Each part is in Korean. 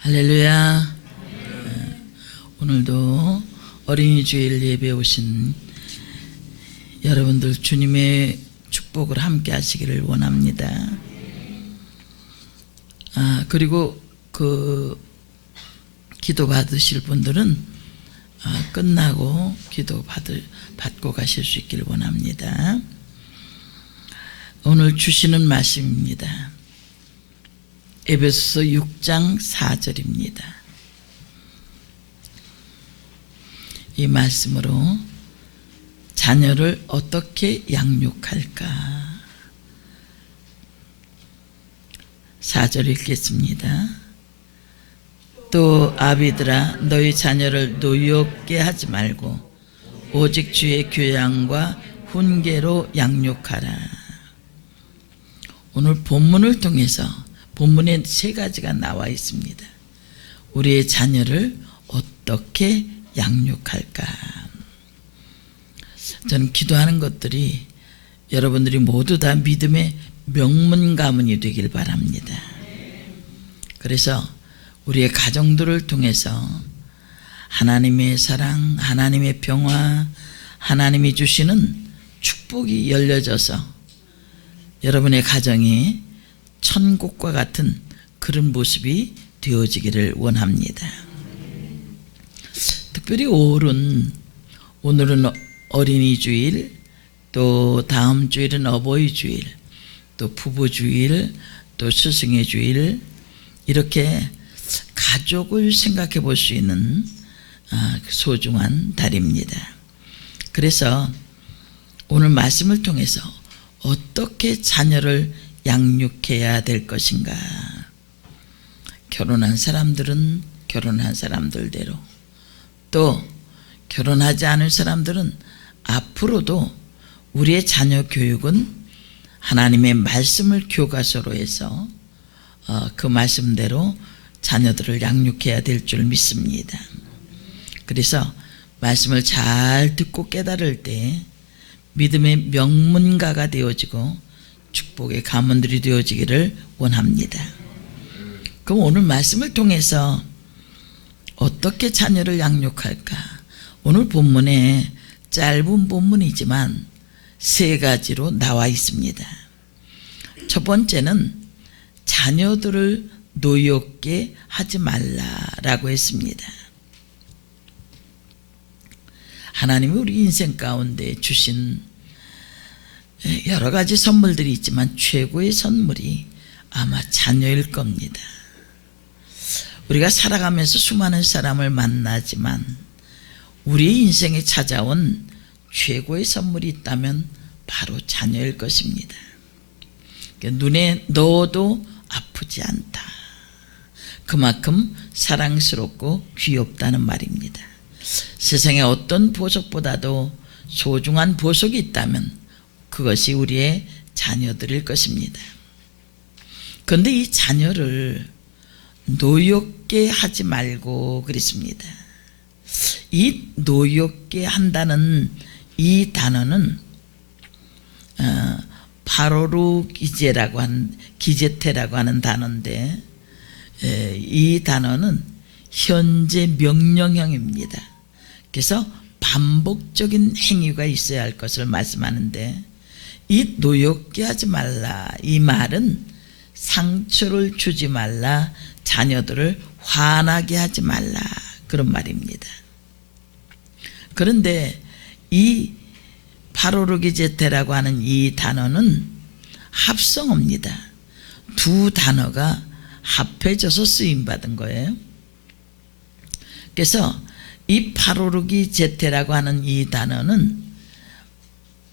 할렐루야. 오늘도 어린이 주일 예배 오신 여러분들 주님의 축복을 함께 하시기를 원합니다. 그리고 기도 받으실 분들은 끝나고 기도 받고 가실 수 있기를 원합니다. 오늘 주시는 말씀입니다. 에베소서 6장 4절입니다. 이 말씀으로 자녀를 어떻게 양육할까? 4절 읽겠습니다. 또 아비들아 너희 자녀를 노엽게 하지 말고 오직 주의 교양과 훈계로 양육하라. 오늘 본문을 통해서 본문에 세 가지가 나와 있습니다. 우리의 자녀를 어떻게 양육할까? 저는 기도하는 것들이 여러분들이 모두 다 믿음의 명문 가문이 되길 바랍니다. 그래서 우리의 가정들을 통해서 하나님의 사랑, 하나님의 평화, 하나님이 주시는 축복이 열려져서 여러분의 가정이 천국과 같은 그런 모습이 되어지기를 원합니다. 특별히 오늘은 어린이 주일, 또 다음 주일은 어버이 주일, 또 부부 주일, 또 스승의 주일, 이렇게 가족을 생각해 볼 수 있는 소중한 달입니다. 그래서 오늘 말씀을 통해서 어떻게 자녀를 양육해야 될 것인가? 결혼한 사람들은 결혼한 사람들대로, 또 결혼하지 않은 사람들은 앞으로도 우리의 자녀 교육은 하나님의 말씀을 교과서로 해서 그 말씀대로 자녀들을 양육해야 될 줄 믿습니다. 그래서 말씀을 잘 듣고 깨달을 때 믿음의 명문가가 되어지고 축복의 가문들이 되어지기를 원합니다. 그럼 오늘 말씀을 통해서 어떻게 자녀를 양육할까? 오늘 본문에 짧은 본문이지만 세 가지로 나와 있습니다. 첫 번째는 자녀들을 노엽게 하지 말라라고 했습니다. 하나님이 우리 인생 가운데 주신 여러 가지 선물들이 있지만 최고의 선물이 아마 자녀일 겁니다. 우리가 살아가면서 수많은 사람을 만나지만 우리의 인생에 찾아온 최고의 선물이 있다면 바로 자녀일 것입니다. 눈에 넣어도 아프지 않다. 그만큼 사랑스럽고 귀엽다는 말입니다. 세상에 어떤 보석보다도 소중한 보석이 있다면 그것이 우리의 자녀들일 것입니다. 그런데 이 자녀를 노엽게 하지 말고 그랬습니다. 이 노엽게 한다는 이 단어는 파로르기제라고 하는 기제테라고 하는 단어인데 이 단어는 현재 명령형입니다. 그래서 반복적인 행위가 있어야 할 것을 말씀하는데 이 노엽게 하지 말라, 이 말은 상처를 주지 말라, 자녀들을 화나게 하지 말라, 그런 말입니다. 그런데 이 파로르기제테라고 하는 이 단어는 합성어입니다. 두 단어가 합해져서 쓰임받은 거예요. 그래서 이 파로르기제테라고 하는 이 단어는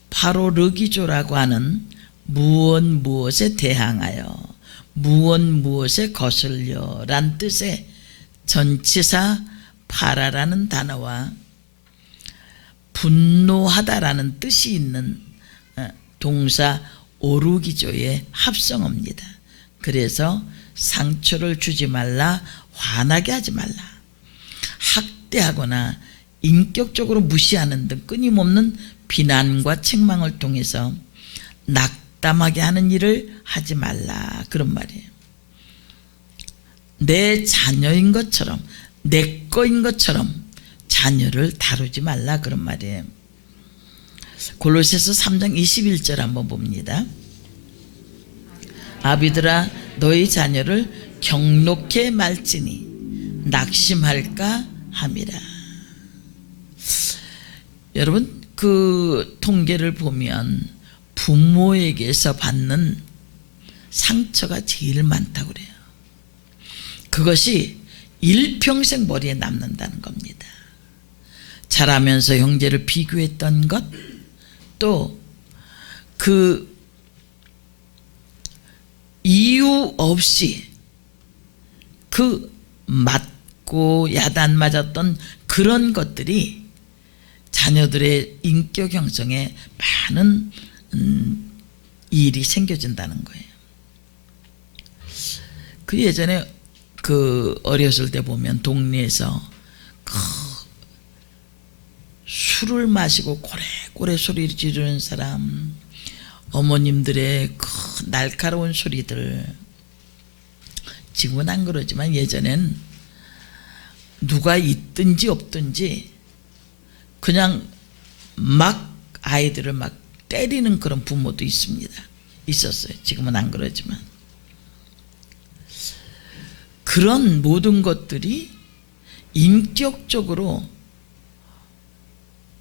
파로르기조라고 하는 무엇에 대항하여 무엇에 거슬려 란 뜻의 전치사 파라라는 단어와 분노하다라는 뜻이 있는 동사 오르기조의 합성어입니다. 그래서 상처를 주지 말라, 화나게 하지 말라, 학대하거나 인격적으로 무시하는 등 끊임없는 비난과 책망을 통해서 낙담하게 하는 일을 하지 말라, 그런 말이에요. 내 자녀인 것처럼, 내 거인 것처럼 자녀를 다루지 말라, 그런 말이에요. 골로새서 3장 21절 한번 봅니다. 아비들아 너희 자녀를 경록히 말지니 낙심할까 함이라. 여러분, 그 통계를 보면 부모에게서 받는 상처가 제일 많다고 그래요. 그것이 일평생 머리에 남는다는 겁니다. 자라면서 형제를 비교했던 것, 또 그 이유 없이 그 맞고 야단 맞았던 그런 것들이 자녀들의 인격 형성에 많은 일이 생겨진다는 거예요. 그 예전에 그 어렸을 때 보면 동네에서 그 술을 마시고 고래고래 소리를 지르는 사람, 어머님들의 그 날카로운 소리들, 지금은 안 그러지만 예전엔 누가 있든지 없든지 그냥 막 아이들을 막 때리는 그런 부모도 있었어요. 지금은 안 그러지만 그런 모든 것들이 인격적으로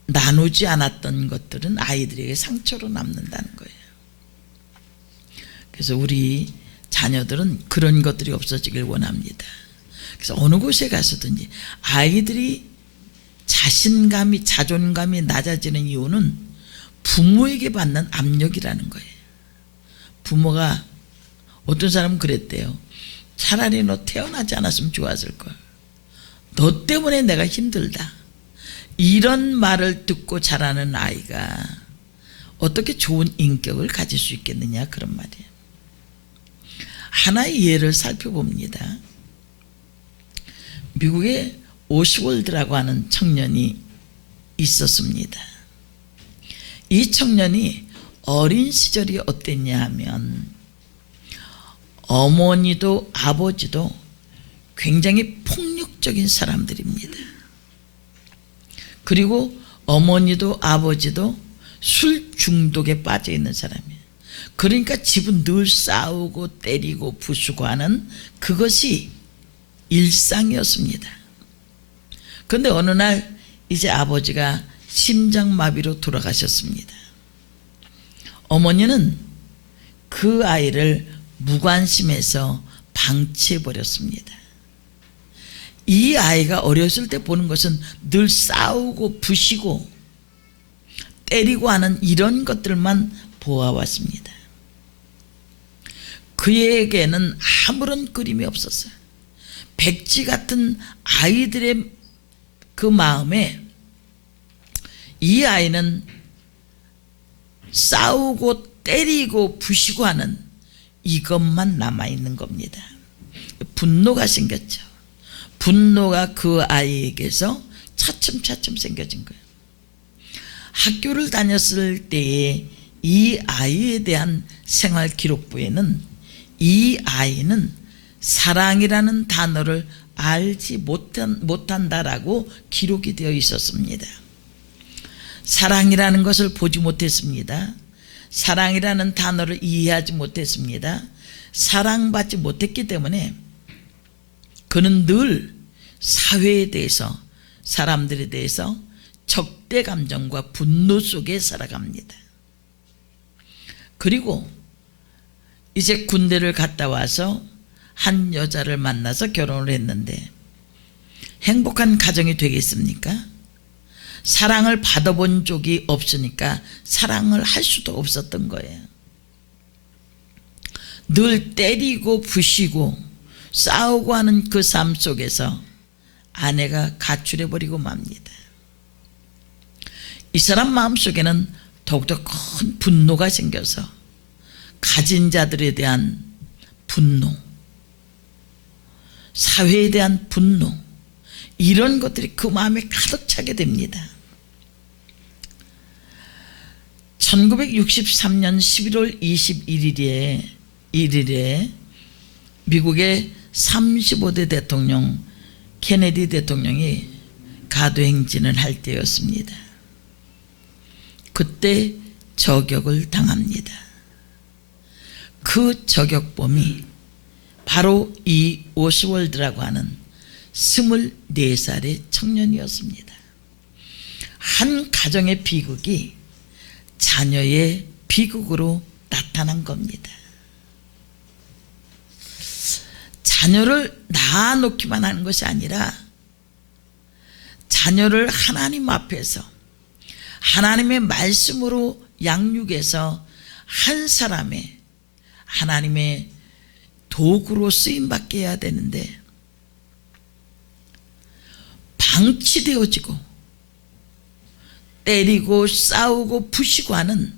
나누지 않았던 것들은 아이들에게 상처로 남는다는 거예요. 그래서 우리 자녀들은 그런 것들이 없어지길 원합니다. 그래서 어느 곳에 가서든지 아이들이 자신감이, 자존감이 낮아지는 이유는 부모에게 받는 압력이라는 거예요. 부모가, 어떤 사람은 그랬대요. 차라리 너 태어나지 않았으면 좋았을걸. 너 때문에 내가 힘들다. 이런 말을 듣고 자라는 아이가 어떻게 좋은 인격을 가질 수 있겠느냐, 그런 말이에요. 하나의 예를 살펴봅니다. 미국에 오스월드라고 하는 청년이 있었습니다. 이 청년이 어린 시절이 어땠냐 하면 어머니도 아버지도 굉장히 폭력적인 사람들입니다. 그리고 어머니도 아버지도 술 중독에 빠져 있는 사람이에요. 그러니까 집은 늘 싸우고 때리고 부수고 하는 그것이 일상이었습니다. 그런데 어느 날 이제 아버지가 심장마비로 돌아가셨습니다. 어머니는 그 아이를 무관심해서 방치해버렸습니다. 이 아이가 어렸을 때 보는 것은 늘 싸우고 부시고 때리고 하는 이런 것들만 보아왔습니다. 그에게는 아무런 그림이 없었어요. 백지 같은 아이들의 그 마음에 이 아이는 싸우고 때리고 부시고 하는 이것만 남아있는 겁니다. 분노가 생겼죠. 분노가 그 아이에게서 차츰차츰 생겨진 거예요. 학교를 다녔을 때에 이 아이에 대한 생활 기록부에는 이 아이는 사랑이라는 단어를 알지 못한다라고 기록이 되어 있었습니다. 사랑이라는 것을 보지 못했습니다. 사랑이라는 단어를 이해하지 못했습니다. 사랑받지 못했기 때문에 그는 늘 사회에 대해서, 사람들에 대해서 적대 감정과 분노 속에 살아갑니다. 그리고 이제 군대를 갔다 와서 한 여자를 만나서 결혼을 했는데 행복한 가정이 되겠습니까? 사랑을 받아본 적이 없으니까 사랑을 할 수도 없었던 거예요. 늘 때리고 부시고 싸우고 하는 그 삶 속에서 아내가 가출해버리고 맙니다. 이 사람 마음속에는 더욱더 큰 분노가 생겨서 가진 자들에 대한 분노, 사회에 대한 분노, 이런 것들이 그 마음에 가득 차게 됩니다. 1963년 11월 21일에 미국의 35대 대통령 케네디 대통령이 가도행진을 할 때였습니다. 그때 저격을 당합니다. 그 저격범이 바로 이 오스월드라고 하는 24살의 청년이었습니다. 한 가정의 비극이 자녀의 비극으로 나타난 겁니다. 자녀를 낳아놓기만 하는 것이 아니라 자녀를 하나님 앞에서 하나님의 말씀으로 양육해서 한 사람의 하나님의 도구로 쓰임받게 해야 되는데 방치되어지고 때리고 싸우고 부시고 하는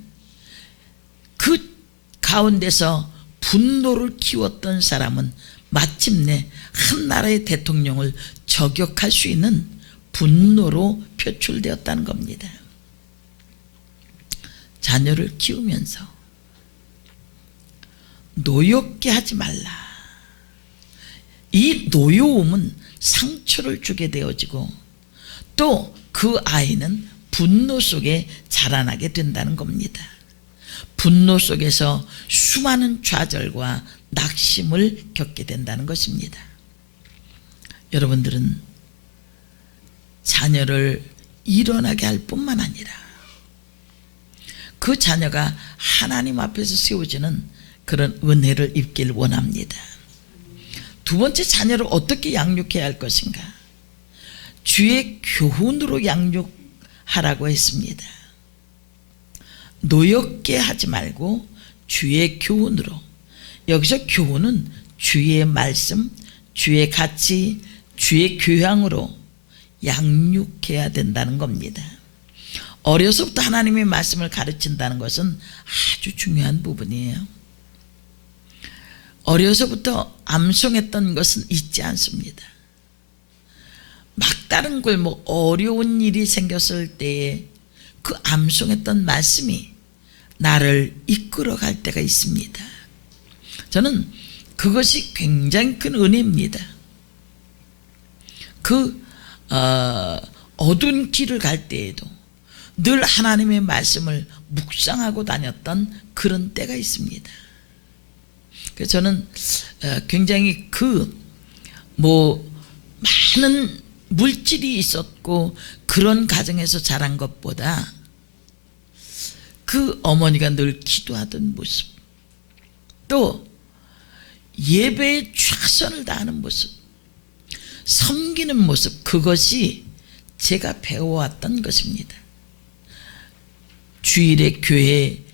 그 가운데서 분노를 키웠던 사람은 마침내 한 나라의 대통령을 저격할 수 있는 분노로 표출되었다는 겁니다. 자녀를 키우면서 노엽게 하지 말라. 이 노여움은 상처를 주게 되어지고 또 그 아이는 분노 속에 자라나게 된다는 겁니다. 분노 속에서 수많은 좌절과 낙심을 겪게 된다는 것입니다. 여러분들은 자녀를 일어나게 할 뿐만 아니라 그 자녀가 하나님 앞에서 세워지는 그런 은혜를 입길 원합니다. 두 번째, 자녀를 어떻게 양육해야 할 것인가? 주의 교훈으로 양육하라고 했습니다. 노엽게 하지 말고 주의 교훈으로. 여기서 교훈은 주의 말씀, 주의 가치, 주의 교양으로 양육해야 된다는 겁니다. 어려서부터 하나님의 말씀을 가르친다는 것은 아주 중요한 부분이에요. 어려서부터 암송했던 것은 잊지 않습니다. 막다른 골목 어려운 일이 생겼을 때에 그 암송했던 말씀이 나를 이끌어갈 때가 있습니다. 저는 그것이 굉장히 큰 은혜입니다. 그 어두운 길을 갈 때에도 늘 하나님의 말씀을 묵상하고 다녔던 그런 때가 있습니다. 그래서 저는 굉장히 많은 물질이 있었고 그런 가정에서 자란 것보다 그 어머니가 늘 기도하던 모습, 또 예배에 최선을 다하는 모습, 섬기는 모습, 그것이 제가 배워왔던 것입니다. 주일에 교회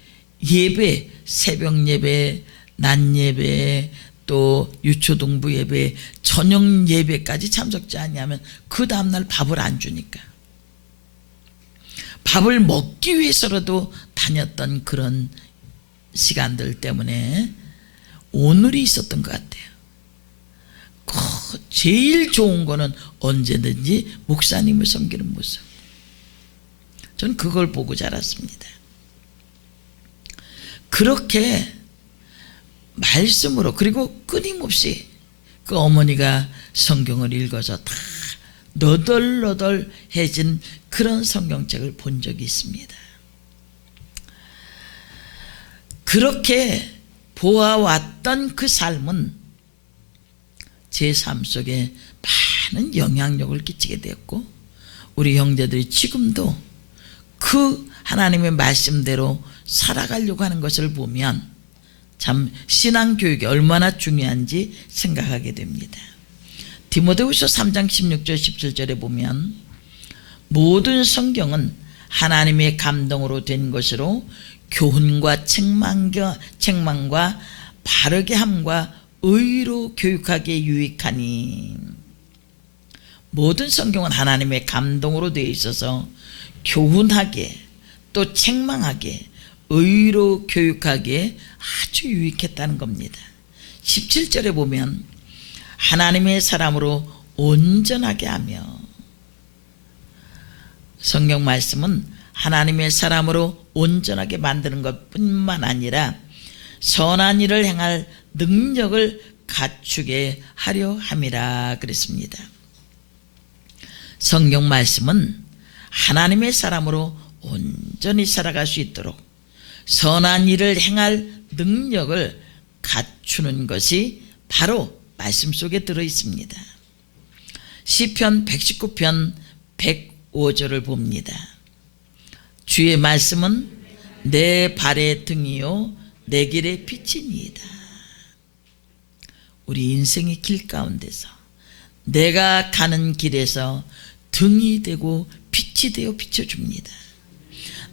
예배, 새벽 예배, 낮 예배, 또 유초동부 예배, 저녁 예배까지 참석지 않냐면 그 다음날 밥을 안 주니까 밥을 먹기 위해서라도 다녔던 그런 시간들 때문에 오늘이 있었던 것 같아요. 제일 좋은 거는 언제든지 목사님을 섬기는 모습. 저는 그걸 보고 자랐습니다. 그렇게 말씀으로, 그리고 끊임없이 그 어머니가 성경을 읽어서 다 너덜너덜해진 그런 성경책을 본 적이 있습니다. 그렇게 보아왔던 그 삶은 제 삶 속에 많은 영향력을 끼치게 되었고, 우리 형제들이 지금도 그 하나님의 말씀대로 살아가려고 하는 것을 보면 참 신앙교육이 얼마나 중요한지 생각하게 됩니다. 디모데후서 3장 16절 17절에 보면 모든 성경은 하나님의 감동으로 된 것으로 교훈과 책망과 바르게 함과 의로 교육하기에 유익하니. 모든 성경은 하나님의 감동으로 되어 있어서 교훈하기에, 또 책망하기에, 의로 교육하기에 아주 유익했다는 겁니다. 17절에 보면 하나님의 사람으로 온전하게 하며, 성경 말씀은 하나님의 사람으로 온전하게 만드는 것뿐만 아니라 선한 일을 행할 능력을 갖추게 하려 함이라 그랬습니다. 성경 말씀은 하나님의 사람으로 온전히 살아갈 수 있도록 선한 일을 행할 능력을 갖추는 것이 바로 말씀 속에 들어 있습니다. 시편 119편 105절을 봅니다. 주의 말씀은 내 발의 등이요 내 길의 빛이니이다. 우리 인생의 길 가운데서 내가 가는 길에서 등이 되고 빛이 되어 비춰줍니다.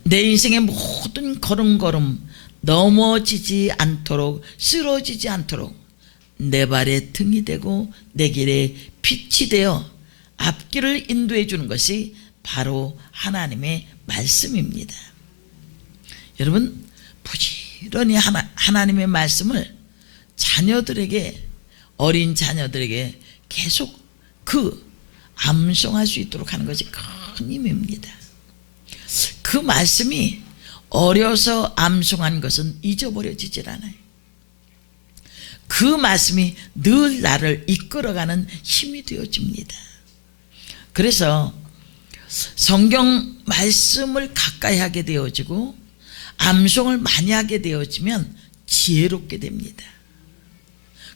내 인생의 모든 걸음걸음 넘어지지 않도록, 쓰러지지 않도록 내 발의 등이 되고 내 길의 빛이 되어 앞길을 인도해 주는 것이 바로 하나님의 말씀입니다. 여러분, 부지런히 하나님의 말씀을 자녀들에게, 어린 자녀들에게 계속 암송할 수 있도록 하는 것이 큰 힘입니다. 그 말씀이 어려서 암송한 것은 잊어버려지질 않아요. 그 말씀이 늘 나를 이끌어가는 힘이 되어집니다. 그래서 성경 말씀을 가까이 하게 되어지고 암송을 많이 하게 되어지면 지혜롭게 됩니다.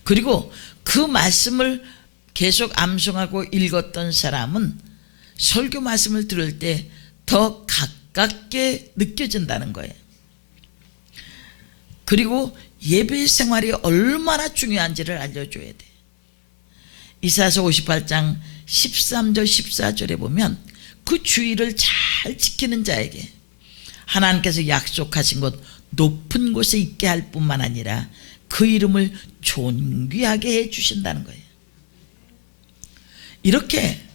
그리고 그 말씀을 계속 암송하고 읽었던 사람은 설교 말씀을 들을 때 더 가깝게 느껴진다는 거예요. 그리고 예배 생활이 얼마나 중요한지를 알려줘야 돼. 이사야서 58장 13절 14절에 보면 그 주의를 잘 지키는 자에게 하나님께서 약속하신 곳 높은 곳에 있게 할 뿐만 아니라 그 이름을 존귀하게 해 주신다는 거예요. 이렇게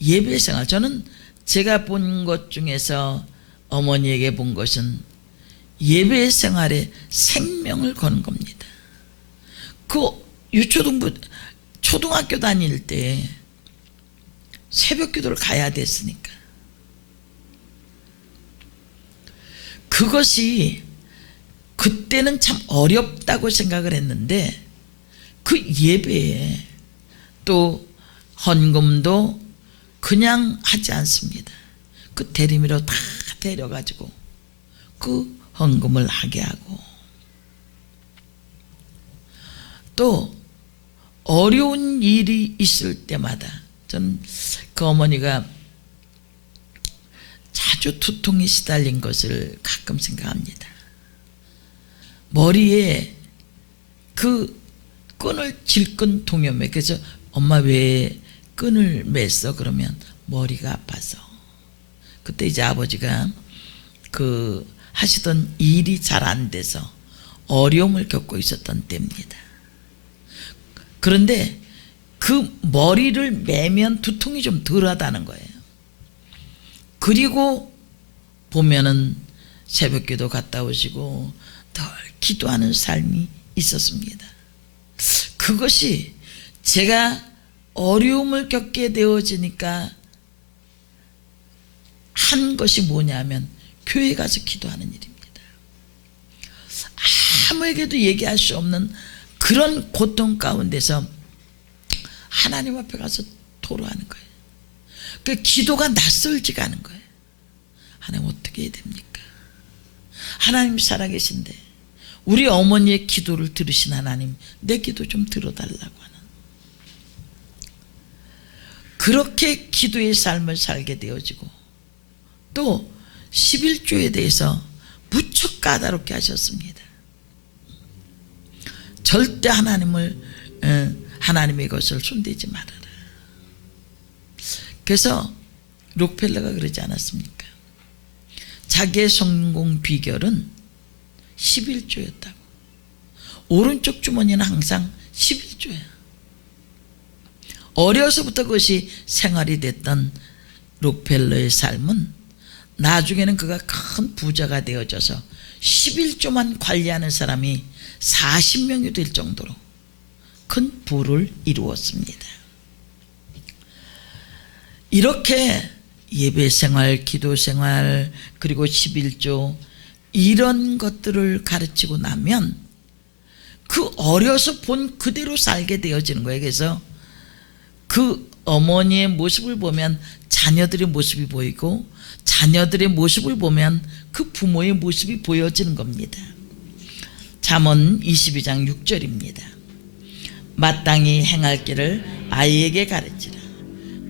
예배 생활, 저는 제가 본 것 중에서 어머니에게 본 것은 예배 생활에 생명을 거는 겁니다. 초등학교 다닐 때 새벽 기도를 가야 됐으니까 그것이 그때는 참 어렵다고 생각을 했는데 그 예배에 또 헌금도 그냥 하지 않습니다. 그 대리미로 다 데려가지고 그 헌금을 하게 하고 또 어려운 일이 있을 때마다 저는 그 어머니가 자주 두통에 시달린 것을 가끔 생각합니다. 머리에 그 끈을 질끈 동여매. 그래서 엄마 왜 끈을 맸어? 그러면 머리가 아파서. 그때 이제 아버지가 하시던 일이 잘 안 돼서 어려움을 겪고 있었던 때입니다. 그런데 그 머리를 매면 두통이 좀 덜하다는 거예요. 그리고 보면은 새벽기도 갔다 오시고 늘 기도하는 삶이 있었습니다. 그것이 제가 어려움을 겪게 되어지니까 한 것이 뭐냐면 교회 가서 기도하는 일입니다. 아무에게도 얘기할 수 없는 그런 고통 가운데서 하나님 앞에 가서 토로하는 거예요. 그 기도가 낯설지가 않은 거예요. 하나님 어떻게 해야 됩니까? 하나님 살아계신데 우리 어머니의 기도를 들으신 하나님, 내 기도 좀 들어달라고 하는, 그렇게 기도의 삶을 살게 되어지고 또 11조에 대해서 무척 까다롭게 하셨습니다. 절대 하나님의 것을 손대지 말아라. 그래서 록펠러가 그러지 않았습니까? 자기의 성공 비결은 11조였다고. 오른쪽 주머니는 항상 11조야. 어려서부터 그것이 생활이 됐던 록펠러의 삶은 나중에는 그가 큰 부자가 되어져서 11조만 관리하는 사람이 40명이 될 정도로 큰 부를 이루었습니다. 이렇게 예배생활, 기도생활, 그리고 11조 이런 것들을 가르치고 나면 그 어려서 본 그대로 살게 되어지는 거예요. 그래서 그 어머니의 모습을 보면 자녀들의 모습이 보이고 자녀들의 모습을 보면 그 부모의 모습이 보여지는 겁니다. 잠언 22장 6절입니다. 마땅히 행할 길을 아이에게 가르치라.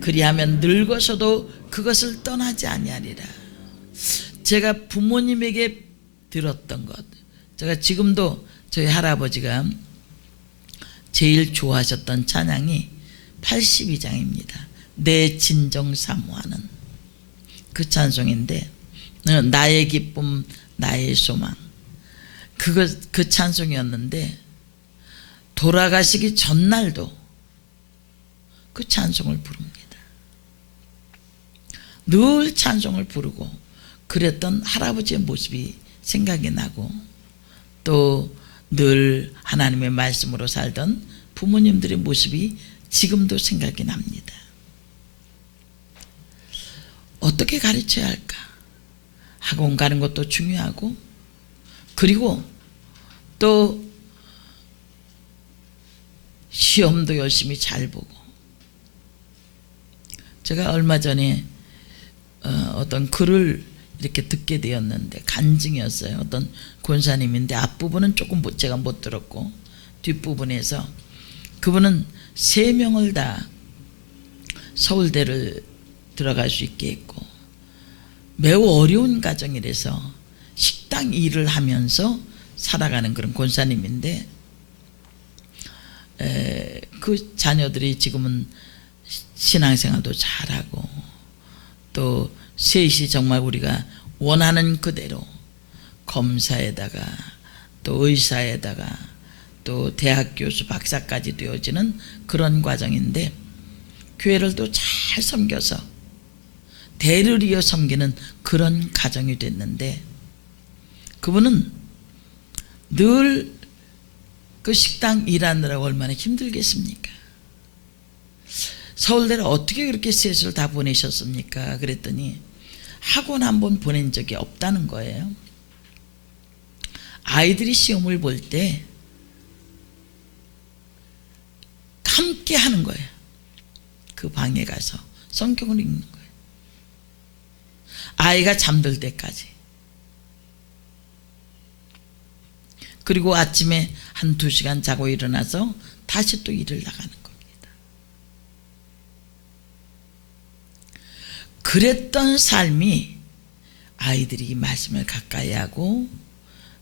그리하면 늙어서도 그것을 떠나지 아니하리라. 제가 부모님에게 들었던 것, 제가 지금도 저희 할아버지가 제일 좋아하셨던 찬양이 82장입니다. 내 진정 사모하는 그 찬송인데, 나의 기쁨 나의 소망, 그 찬송이었는데 돌아가시기 전날도 그 찬송을 부릅니다. 늘 찬송을 부르고 그랬던 할아버지의 모습이 생각이 나고, 또 늘 하나님의 말씀으로 살던 부모님들의 모습이 지금도 생각이 납니다. 어떻게 가르쳐야 할까? 학원 가는 것도 중요하고, 그리고 또 시험도 열심히 잘 보고. 제가 얼마 전에 어떤 글을 이렇게 듣게 되었는데, 간증이었어요. 어떤 권사님인데 앞부분은 조금 제가 못 들었고 뒷부분에서 그분은 3명을 다 서울대를 들어갈 수 있게 했고 매우 어려운 가정이라서 식당 일을 하면서 살아가는 그런 권사님인데, 그 자녀들이 지금은 신앙생활도 잘하고, 또 셋이 정말 우리가 원하는 그대로 검사에다가 또 의사에다가 또 대학 교수 박사까지 되어지는 그런 과정인데, 교회를 또 잘 섬겨서 대를 이어 섬기는 그런 가정이 됐는데, 그분은 늘 그 식당 일하느라고 얼마나 힘들겠습니까? 서울대를 어떻게 그렇게 셋을 다 보내셨습니까? 그랬더니 학원 한번 보낸 적이 없다는 거예요. 아이들이 시험을 볼 때 함께 하는 거예요. 그 방에 가서 성경을 읽는 거예요. 아이가 잠들 때까지. 그리고 아침에 1-2시간 자고 일어나서 다시 또 일을 나가는 겁니다. 그랬던 삶이 아이들이 이 말씀을 가까이 하고,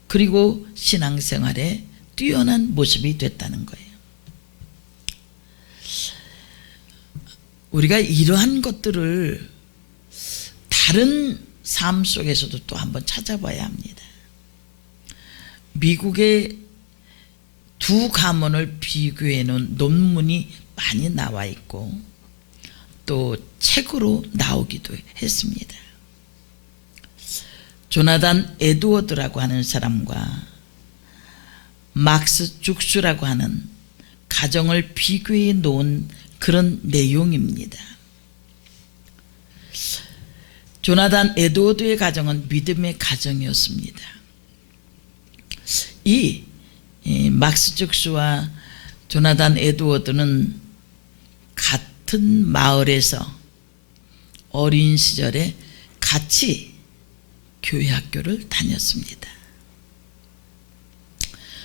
그리고 신앙생활에 뛰어난 모습이 됐다는 거예요. 우리가 이러한 것들을 다른 삶 속에서도 또 한번 찾아봐야 합니다. 미국의 2 가문을 비교해 놓은 논문이 많이 나와 있고 또 책으로 나오기도 했습니다. 조나단 에드워드라고 하는 사람과 막스 죽수라고 하는 가정을 비교해 놓은 그런 내용입니다. 조나단 에드워드의 가정은 믿음의 가정이었습니다. 이 막스 죽수와 조나단 에드워드는 같은 마을에서 어린 시절에 같이 교회 학교를 다녔습니다.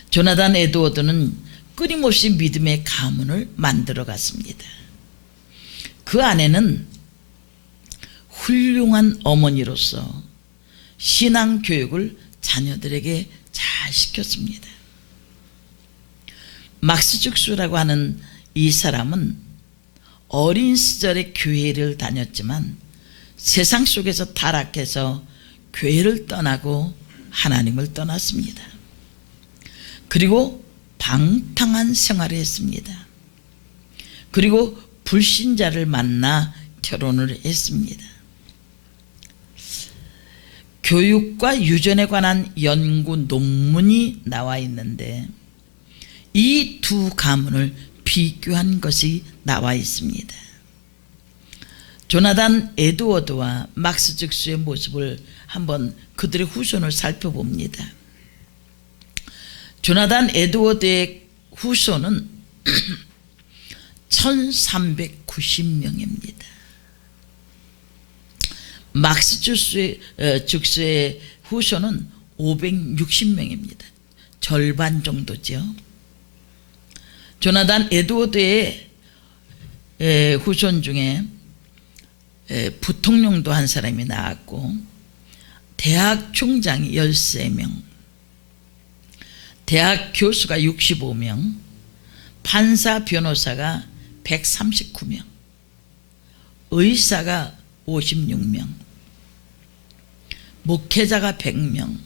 조나단 에드워드는 끊임없이 믿음의 가문을 만들어 갔습니다. 그 아내는 훌륭한 어머니로서 신앙 교육을 자녀들에게 잘 시켰습니다. 막스 죽수라고 하는 이 사람은 어린 시절에 교회를 다녔지만 세상 속에서 타락해서 교회를 떠나고 하나님을 떠났습니다. 그리고 방탕한 생활을 했습니다. 그리고 불신자를 만나 결혼을 했습니다. 교육과 유전에 관한 연구 논문이 나와 있는데 이 2 가문을 비교한 것이 나와 있습니다. 조나단 에드워드와 막스 죽수의 모습을 한번 그들의 후손을 살펴봅니다. 조나단 에드워드의 후손은 1390명입니다. 막스 죽스의 후손은 560명입니다. 절반 정도죠. 조나단 에드워드의 후손 중에 부통령도 한 사람이 나왔고, 대학 총장이 13명, 대학 교수가 65명, 판사 변호사가 139명, 의사가 56명, 목회자가 100명,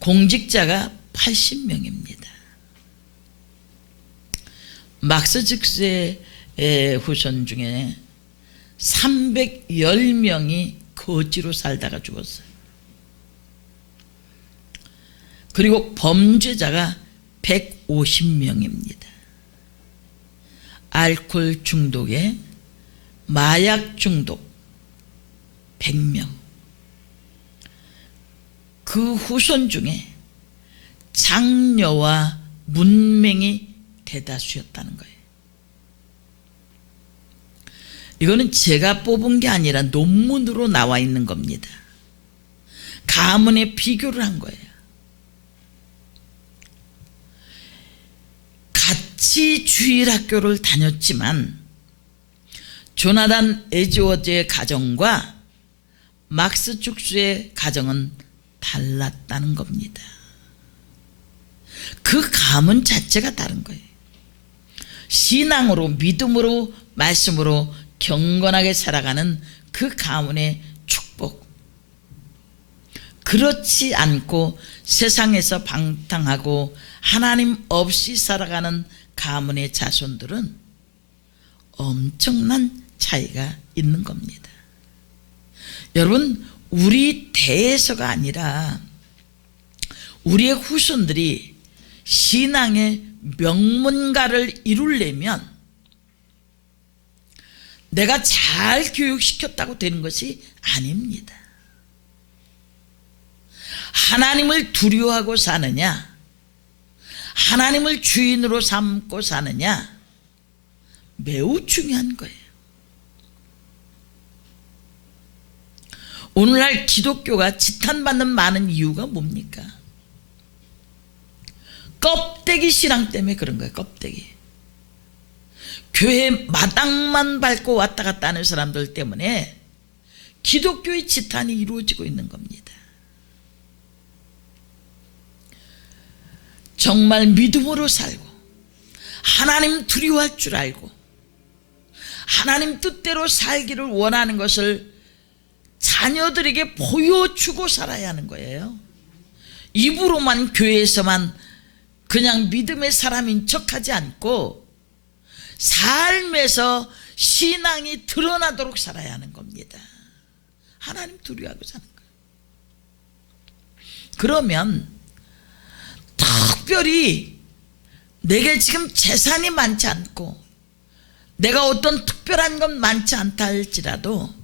공직자가 80명입니다. 막스 죽스의 후손 중에 310명이 거지로 살다가 죽었어요. 그리고 범죄자가 150명입니다. 알코올 중독에 마약 중독 100명. 그 후손 중에 장녀와 문맹이 대다수였다는 거예요. 이거는 제가 뽑은 게 아니라 논문으로 나와 있는 겁니다. 가문에 비교를 한 거예요. 같이 주일학교를 다녔지만 조나단 에드워드의 가정과 막스 죽스의 가정은 달랐다는 겁니다. 그 가문 자체가 다른 거예요. 신앙으로, 믿음으로, 말씀으로 경건하게 살아가는 그 가문의 축복, 그렇지 않고 세상에서 방탕하고 하나님 없이 살아가는 가문의 자손들은 엄청난 차이가 있는 겁니다. 여러분, 우리 대에서가 아니라 우리의 후손들이 신앙의 명문가를 이루려면 내가 잘 교육시켰다고 되는 것이 아닙니다. 하나님을 두려워하고 사느냐, 하나님을 주인으로 삼고 사느냐, 매우 중요한 거예요. 오늘날 기독교가 지탄받는 많은 이유가 뭡니까? 껍데기 신앙 때문에 그런 거예요. 껍데기. 교회 마당만 밟고 왔다 갔다 하는 사람들 때문에 기독교의 지탄이 이루어지고 있는 겁니다. 정말 믿음으로 살고 하나님 두려워할 줄 알고 하나님 뜻대로 살기를 원하는 것을 자녀들에게 보여주고 살아야 하는 거예요. 입으로만, 교회에서만 그냥 믿음의 사람인 척하지 않고 삶에서 신앙이 드러나도록 살아야 하는 겁니다. 하나님 두려워하고 사는 거예요. 그러면 특별히 내게 지금 재산이 많지 않고 내가 어떤 특별한 건 많지 않다 할지라도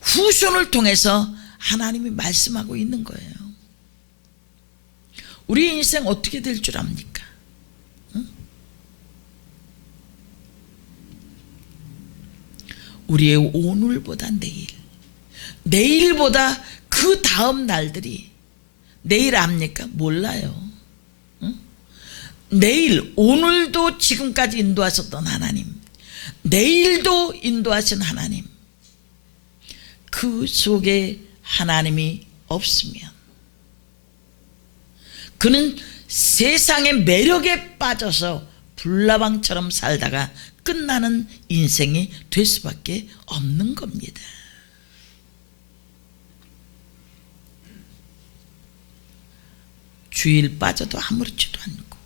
후손을 통해서 하나님이 말씀하고 있는 거예요. 우리 인생 어떻게 될 줄 압니까? 응? 우리의 오늘보다 내일, 내일보다 그 다음 날들이 내일 압니까? 몰라요. 응? 내일, 오늘도 지금까지 인도하셨던 하나님, 내일도 인도하신 하나님, 그 속에 하나님이 없으면 그는 세상의 매력에 빠져서 불나방처럼 살다가 끝나는 인생이 될 수밖에 없는 겁니다. 주일 빠져도 아무렇지도 않고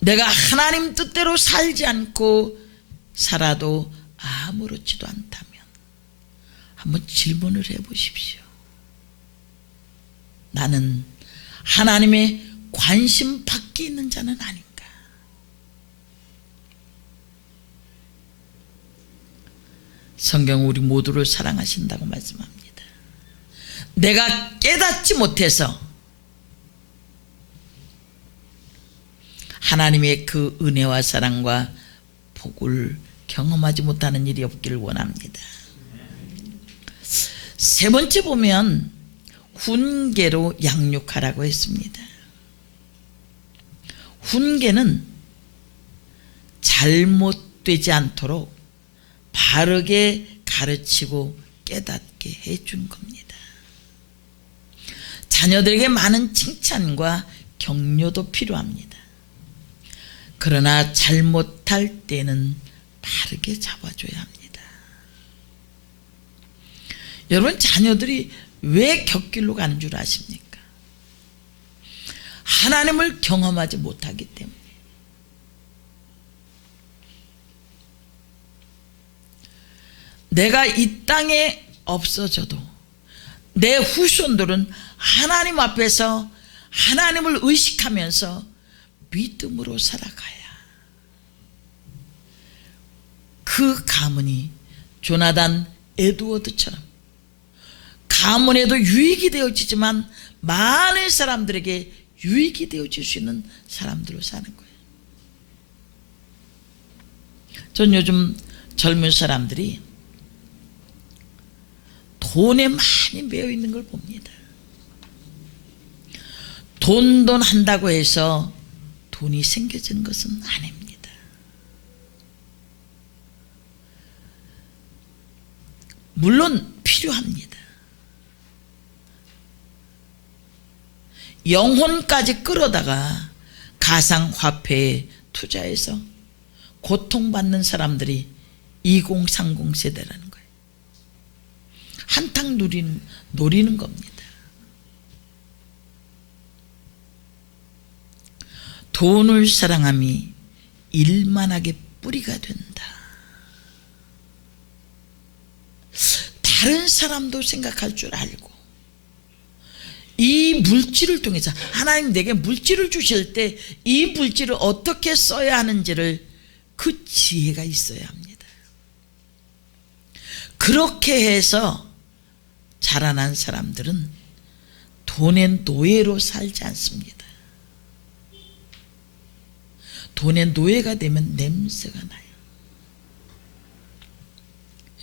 내가 하나님 뜻대로 살지 않고 살아도 아무렇지도 않다면 한번 질문을 해보십시오. 나는 하나님의 관심 밖에 있는 자는 아닌가? 성경 우리 모두를 사랑하신다고 말씀합니다. 내가 깨닫지 못해서 하나님의 그 은혜와 사랑과 복을 경험하지 못하는 일이 없기를 원합니다. 세 번째 보면 훈계로 양육하라고 했습니다. 훈계는 잘못되지 않도록 바르게 가르치고 깨닫게 해준 겁니다. 자녀들에게 많은 칭찬과 격려도 필요합니다. 그러나 잘못할 때는 바르게 잡아줘야 합니다. 여러분, 자녀들이 왜 곁길로 가는 줄 아십니까? 하나님을 경험하지 못하기 때문에. 내가 이 땅에 없어져도 내 후손들은 하나님 앞에서 하나님을 의식하면서 믿음으로 살아가야 그 가문이 조나단 에드워드처럼 가문에도 유익이 되어지지만 많은 사람들에게 유익이 되어질 수 있는 사람들로 사는 거예요. 전 요즘 젊은 사람들이 돈에 많이 매여 있는 걸 봅니다. 돈 한다고 해서 돈이 생겨지는 것은 아닙니다. 물론 필요합니다. 영혼까지 끌어다가 가상화폐에 투자해서 고통받는 사람들이 2030 세대라는 거예요. 한탕 노리는 겁니다. 돈을 사랑함이 일만하게 뿌리가 된다. 다른 사람도 생각할 줄 알고 이 물질을 통해서 하나님 내게 물질을 주실 때 이 물질을 어떻게 써야 하는지를 그 지혜가 있어야 합니다. 그렇게 해서 자라난 사람들은 돈의 노예로 살지 않습니다. 돈의 노예가 되면 냄새가 나요.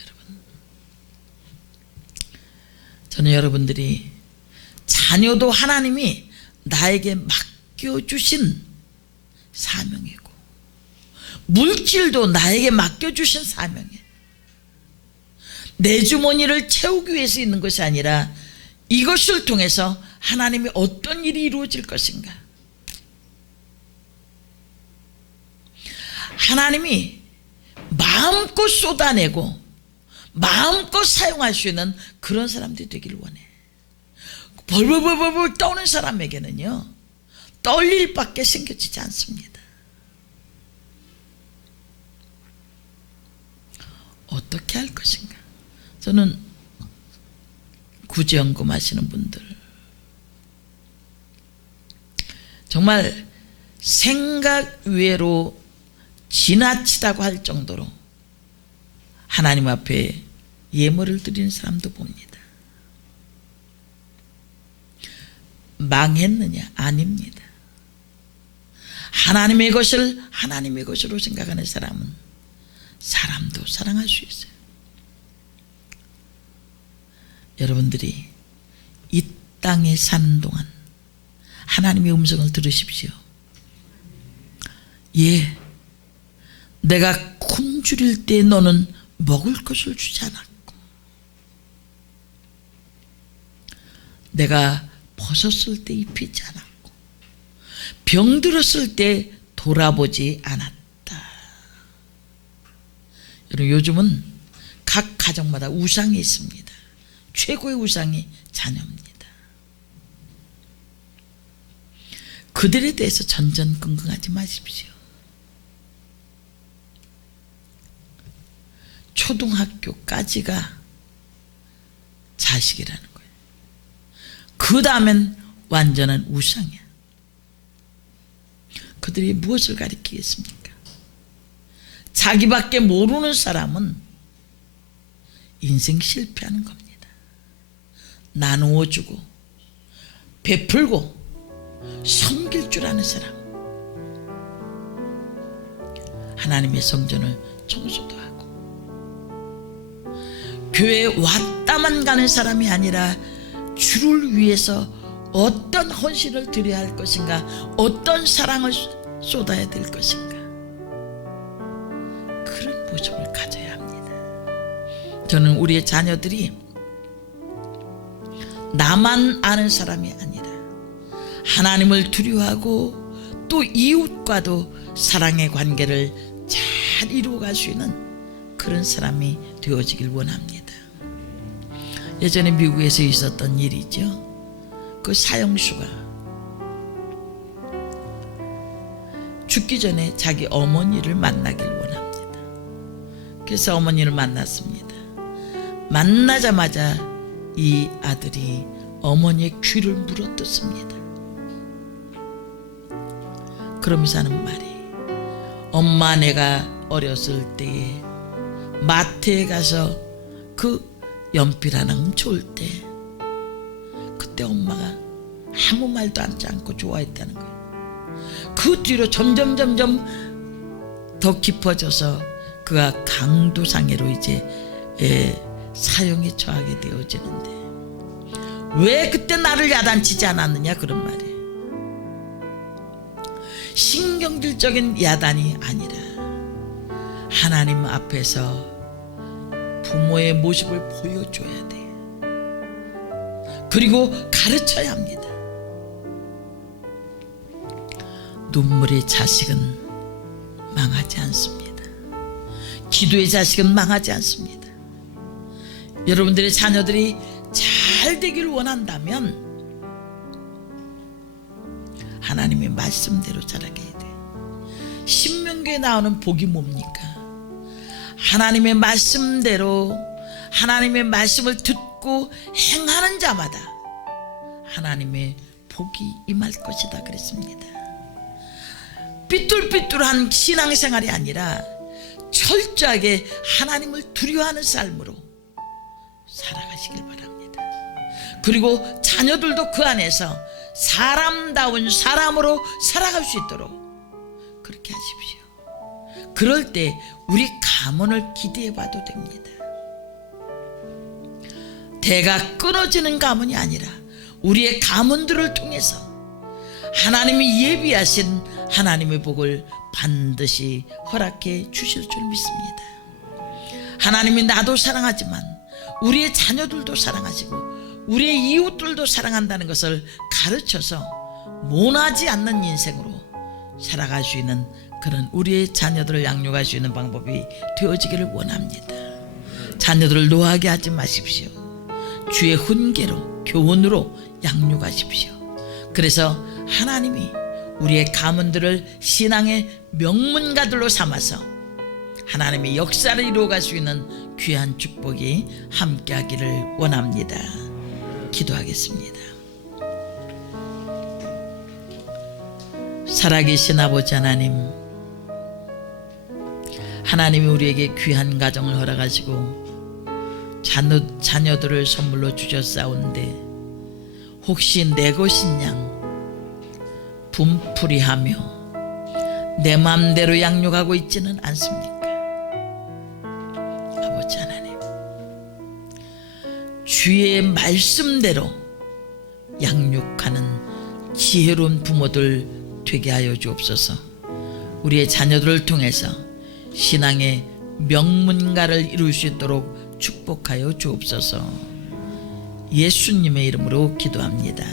여러분, 저는 여러분들이 자녀도 하나님이 나에게 맡겨주신 사명이고 물질도 나에게 맡겨주신 사명이에요. 내 주머니를 채우기 위해서 있는 것이 아니라 이것을 통해서 하나님이 어떤 일이 이루어질 것인가, 하나님이 마음껏 쏟아내고 마음껏 사용할 수 있는 그런 사람들이 되기를 원해. 벌벌벌벌 떠는 사람에게는요 떨릴 밖에 생겨지지 않습니다. 어떻게 할 것인가? 저는 구제연금 하시는 분들 정말 생각 외로 지나치다고 할 정도로 하나님 앞에 예물을 드리는 사람도 봅니다. 망했느냐? 아닙니다. 하나님의 것을 하나님의 것으로 생각하는 사람은 사람도 사랑할 수 있어요. 여러분들이 이 땅에 사는 동안 하나님의 음성을 들으십시오. 예, 내가 굶주릴 때 너는 먹을 것을 주지 않았고, 내가 벗었을 때 입히지 않았고, 병들었을 때 돌아보지 않았다. 여러분, 요즘은 각 가정마다 우상이 있습니다. 최고의 우상이 자녀입니다. 그들에 대해서 전전긍긍하지 마십시오. 초등학교까지가 자식이라는 거예요. 그 다음엔 완전한 우상이야. 그들이 무엇을 가리키겠습니까? 자기밖에 모르는 사람은 인생 실패하는 겁니다. 나누어 주고 베풀고 섬길 줄 아는 사람, 하나님의 성전을 청소도 하고 교회에 왔다만 가는 사람이 아니라 주를 위해서 어떤 헌신을 드려야 할 것인가, 어떤 사랑을 쏟아야 될 것인가, 그런 모습을 가져야 합니다. 저는 우리의 자녀들이 나만 아는 사람이 아니라 하나님을 두려워하고 또 이웃과도 사랑의 관계를 잘 이루어갈 수 있는 그런 사람이 되어지길 원합니다. 예전에 미국에서 있었던 일이죠. 그 사형수가 죽기 전에 자기 어머니를 만나길 원합니다. 그래서 어머니를 만났습니다. 만나자마자 이 아들이 어머니의 귀를 물어뜯습니다. 그러면서 하는 말이, 엄마, 내가 어렸을 때에 마트에 가서 그 연필 하나 훔쳐올 때 그때 엄마가 아무 말도 하지 않고 좋아했다는 거예요. 그 뒤로 점점 더 깊어져서 그가 강도상해로 이제 사형에 처하게 되어지는데, 왜 그때 나를 야단치지 않았느냐, 그런 말이에요. 신경질적인 야단이 아니라 하나님 앞에서 부모의 모습을 보여줘야 돼. 그리고 가르쳐야 합니다. 눈물의 자식은 망하지 않습니다. 기도의 자식은 망하지 않습니다. 여러분들의 자녀들이 잘 되기를 원한다면 하나님의 말씀대로 자라게 해야 돼요. 신명기에 나오는 복이 뭡니까? 하나님의 말씀대로 하나님의 말씀을 듣고 행하는 자마다 하나님의 복이 임할 것이다 그랬습니다. 삐뚤삐뚤한 신앙생활이 아니라 철저하게 하나님을 두려워하는 삶으로 살아가시길 바랍니다. 그리고 자녀들도 그 안에서 사람다운 사람으로 살아갈 수 있도록 그렇게 하십시오. 그럴 때 우리 가문을 기대해 봐도 됩니다. 대가 끊어지는 가문이 아니라 우리의 가문들을 통해서 하나님이 예비하신 하나님의 복을 반드시 허락해 주실 줄 믿습니다. 하나님이 나도 사랑하지만 우리의 자녀들도 사랑하시고 우리의 이웃들도 사랑한다는 것을 가르쳐서 모나지 않는 인생으로 살아갈 수 있는 그런 우리의 자녀들을 양육할 수 있는 방법이 되어지기를 원합니다. 자녀들을 노하게 하지 마십시오. 주의 훈계로, 교훈으로 양육하십시오. 그래서 하나님이 우리의 가문들을 신앙의 명문가들로 삼아서 하나님의 역사를 이루어갈 수 있는 귀한 축복이 함께하기를 원합니다. 기도하겠습니다. 살아계신 아버지 하나님, 하나님이 우리에게 귀한 가정을 허락하시고 자녀들을 선물로 주셨사온데 혹시 내 것인 양 분풀이하며 내 마음대로 양육하고 있지는 않습니까? 아버지 하나님, 주의 말씀대로 양육하는 지혜로운 부모들 되게 하여 주옵소서. 우리의 자녀들을 통해서 신앙의 명문가를 이룰 수 있도록 축복하여 주옵소서. 예수님의 이름으로 기도합니다.